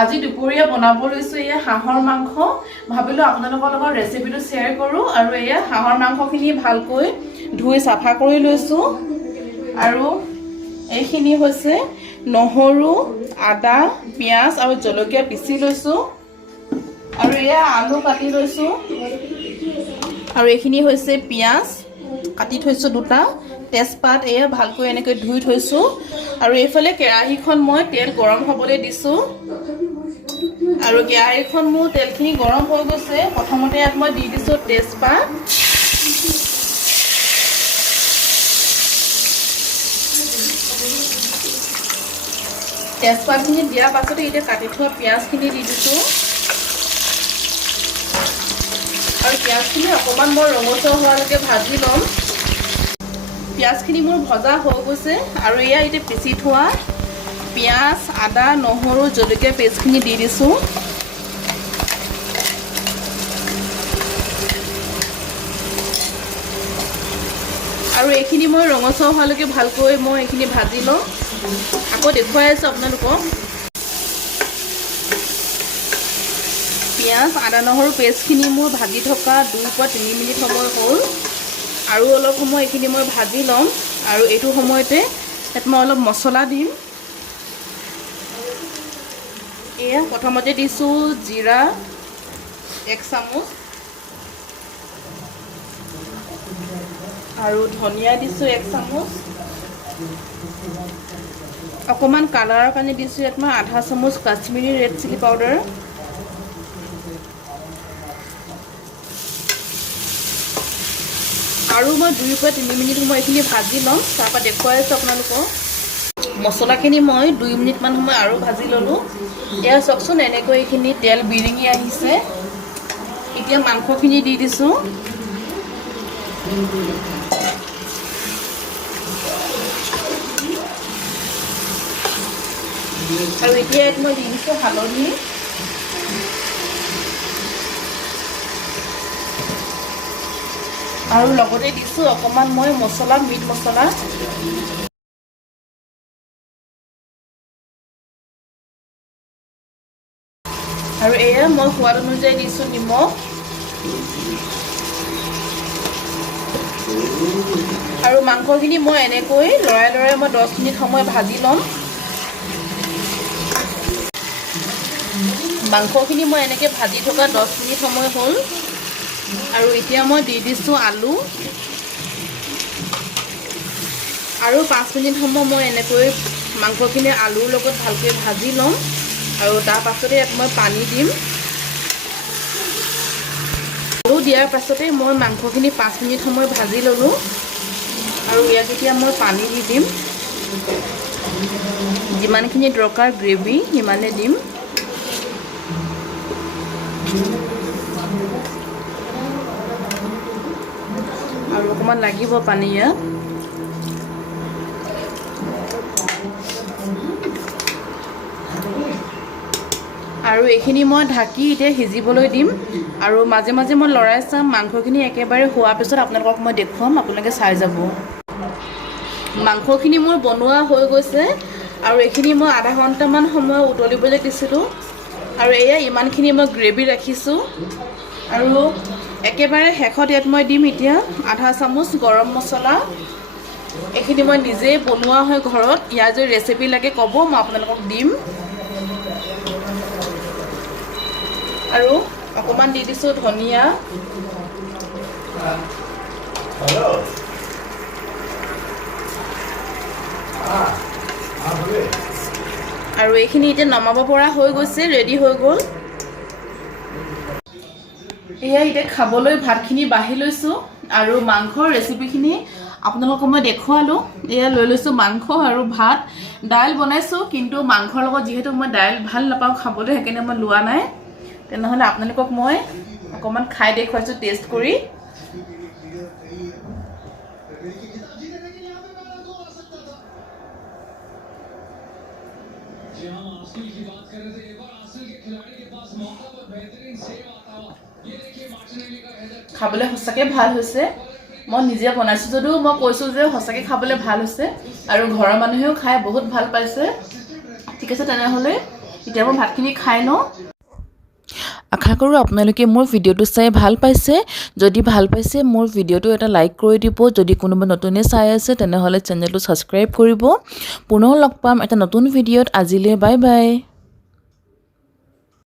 আজি দুপৰীয়া বনাব লৈছো এয়া হাঁহৰ মাংস ভাবিলো আপোনালোকৰ লগত ৰেচিপিটো শ্বেয়াৰ কৰো আৰু এয়া হাঁহৰ মাংসখিনি ভালকৈ ধুই সাফা কৰি লৈছো আৰু এইখিনি হৈছে নহৰু আদা পিয়াজ আৰু জলকীয়া পিচি লৈছো আৰু এয়া আলু কাটি লৈছো আৰু এইখিনি হৈছে পিয়াজ কাটি থৈছো দুটা তেজপাত এয়া ভালকৈ এনেকৈ ধুই থৈছো আৰু এইফালে কেৰাহীখন মই তেল গৰম হ'বলৈ দিছো আৰু কেৰাহীখন মোৰ তেলখিনি গৰম হৈ গৈছে প্ৰথমতে ইয়াত মই দি দিছো তেজপাত তেজপাতখিনি দিয়াৰ পাছতে এতিয়া কাটি থোৱা পিয়াজখিনি দি দিছো আৰু পিয়াজখিনি অকণমান মই ৰঙচুৱা হোৱালৈকে ভাজি ল'ম পিয়াজখিনি মোৰ ভজা হৈ গৈছে আৰু এয়া এতিয়া পিচি থোৱা পিয়াজ আদা নহৰু জলকীয়া পেষ্টখিনি দি দিছো আৰু এইখিনি মই ৰঙচুৱা হোৱালৈকে ভালকৈ মই এইখিনি ভাজি লওঁ আকৌ দেখুৱাই আছো আপোনালোকক পিয়াজ আদা নহৰু পেষ্টখিনি মোৰ ভাজি থকা 2 পৰা 3 মিনিট সময় হ'ল আৰু অলপ সময় এইখিনি মই ভাজি ল'ম আৰু এইটো সময়তে ইয়াত মই অলপ মছলা দিম এয়া প্ৰথমতে দিছো জিৰা 1 চামুচ আৰু ধনিয়া দিছো 1 চামুচ অকমান কালাৰৰ কাৰণে দিছো ইয়াত মই আধা চামুচ কাশ্মীৰী ৰেড চিলি পাউডাৰ আৰু মই 2 পৰা 3 মিনিট সময় এইখিনি ভাজি ল'ম তাৰপৰা দেখুৱাই আছো আপোনালোকক মছলাখিনি মই 2 মিনিট মান সময় আৰু ভাজি ল'লো এয়া চাওকচোন এনেকৈ এইখিনি তেল বিৰিঙি আহিছে এতিয়া মাংসখিনি দি দিছো আৰু এতিয়া মই দি দিছো হালধি আৰু লগতে দিছো অকমান মই মছলা মিট মছলা আৰু এয়া মই সোৱাদ অনুযায়ী দিছো নিমখ আৰু মাংসখিনি মই এনেকৈ লৰাই লৰাই মই 10 মিনিট সময় ভাজি ল'ম মাংসখিনি মই এনেকৈ ভাজি থকা 10 মিনিট সময় হ'ল আৰু এতিয়া মই দি দিছো আলু আৰু 5 মিনিট সময় মই এনেকৈ মাংসখিনি আলুৰ লগত ভালকৈ ভাজি ল'ম আৰু তাৰ পাছতে ইয়াত মই পানী দিম আলু দিয়াৰ পাছতে মই মাংসখিনি 5 মিনিট সময় ভাজি ল'লো আৰু ইয়াত এতিয়া মই পানী দি দিম যিমানখিনি দৰকাৰ গ্ৰেভি সিমানে দিম আৰু অকমান লাগিব পানী ইয়াত আৰু এইখিনি মই ঢাকি এতিয়া সিজিবলৈ দিম আৰু মাজে মাজে মই লৰাই চাম মাংসখিনি একেবাৰে হোৱাৰ পিছত আপোনালোকক মই দেখুৱাম আপোনালোকে চাই যাব মাংসখিনি মোৰ বনোৱা হৈ গৈছে আৰু এইখিনি মই আধা ঘণ্টামান সময় উতলিবলৈ দিছিলোঁ আৰু এয়া ইমানখিনি মই গ্ৰেভি ৰাখিছোঁ আৰু একেবাৰে শেষত ইয়াত মই দিম এতিয়া আধা চামুচ গৰম মছলা এইখিনি মই নিজে বনোৱা হয় ঘৰত ইয়াৰ যদি ৰেচিপি লাগে ক'ব মই আপোনালোকক দিম আৰু অকমান দি দিছো ধনিয়া আৰু এইখিনি এতিয়া নমাব পৰা হৈ গৈছে ৰেডি হৈ গ'ল এয়া এতিয়া খাবলৈ ভাতখিনি বাঢ়ি লৈছো আৰু মাংসৰ ৰেচিপিখিনি আপোনালোকক মই দেখুৱালো এয়া লৈ লৈছো মাংস আৰু ভাত দাইল বনাইছো কিন্তু মাংসৰ লগত যিহেতু মই দাইল ভাল নাপাওঁ খাবলৈ সেইকাৰণে মই লোৱা নাই তেনেহ'লে আপোনালোকক মই অকমান খাই দেখুৱাইছো টেষ্ট কৰি খাবলৈ সঁচাকৈ ভাল হৈছে মই নিজে বনাইছো যদিও মই কৈছো যে সঁচাকৈ খাবলৈ ভাল হৈছে আৰু ঘৰৰ মানুহেও খাই বহুত ভাল পাইছে ঠিক আছে তেনেহ'লে এতিয়া মই ভাতখিনি খাই লওঁ আশা কৰোঁ আপোনালোকে মোৰ ভিডিঅ'টো চাই ভাল পাইছে যদি ভাল পাইছে মোৰ ভিডিঅ'টো এটা লাইক কৰি দিব যদি কোনোবা নতুনে চাই আছে তেনেহ'লে চেনেলটো ছাবস্ক্ৰাইব কৰিব পুনৰ লগ পাম এটা নতুন ভিডিঅ'ত আজিলৈ বাই বাই